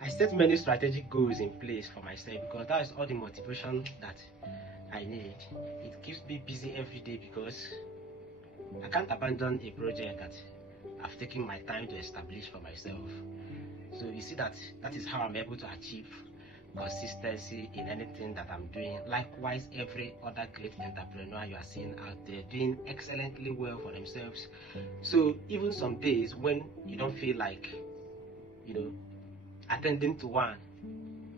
I set many strategic goals in place for myself because that is all the motivation that I need. It keeps me busy every day because I can't abandon a project that I've taken my time to establish for myself. So you see that is how I'm able to achieve consistency in anything that I'm doing. Likewise, every other great entrepreneur you are seeing out there doing excellently well for themselves. So even some days when you don't feel like, attending to one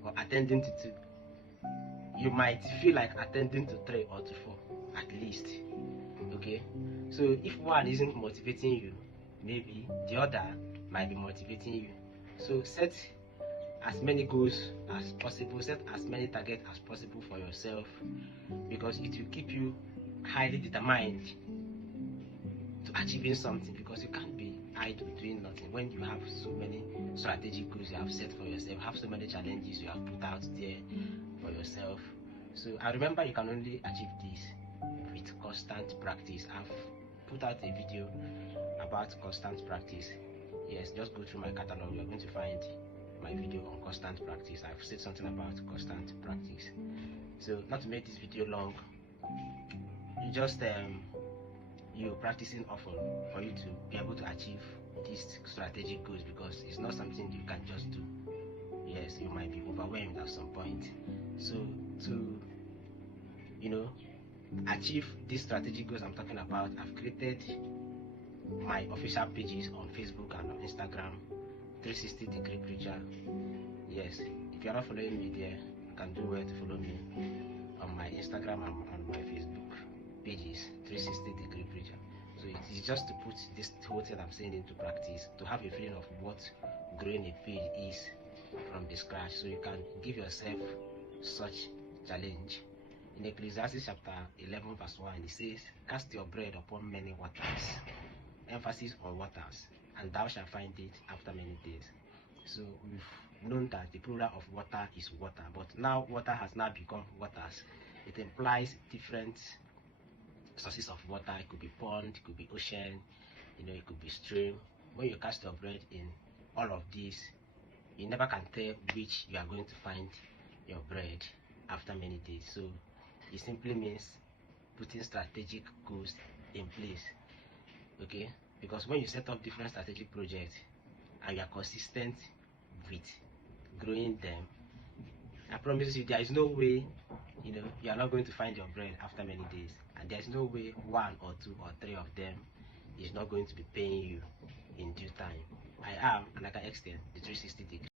or attending to two, you might feel like attending to three or to four at least. Okay, so if one isn't motivating you, maybe the other might be motivating you. So set as many goals as possible, set as many targets as possible for yourself, because it will keep you highly determined to achieving something, because you can't be idle doing nothing when you have so many strategic goals you have set for yourself, have so many challenges you have put out there for yourself. So I remember you can only achieve this with constant practice. I've put out a video about constant practice. Yes, just go through my catalog, you're going to find my video on constant practice. I've said something about constant practice. So not to make this video long, you just you practicing often for you to be able to achieve these strategic goals, because it's not something you can just do. Yes, you might be overwhelmed at some point. So to achieve these strategic goals I'm talking about, I've created my official pages on Facebook and on Instagram, 360 Degree Preacher. Yes, if you're not following me there, you can do well to follow me on my Instagram and on my Facebook pages, 360 Degree Preacher. So it is just to put this whole thing I'm saying into practice, to have a feeling of what growing a page is from the scratch, so you can give yourself such challenge. In Ecclesiastes chapter 11 verse 1, it says, "Cast your bread upon many waters," emphasis on waters, "and thou shalt find it after many days." So we've known that the plural of water is water, but now water has now become waters. It implies different sources of water. It could be pond, it could be ocean, it could be stream. When you cast your bread in all of these, you never can tell which you are going to find your bread after many days. So it simply means putting strategic goals in place. Okay, because when you set up different strategic projects and you are consistent with growing them, I promise you there is no way you are not going to find your bread after many days, and there's no way one or two or three of them is not going to be paying you in due time. I am, and I can extend the 360 degree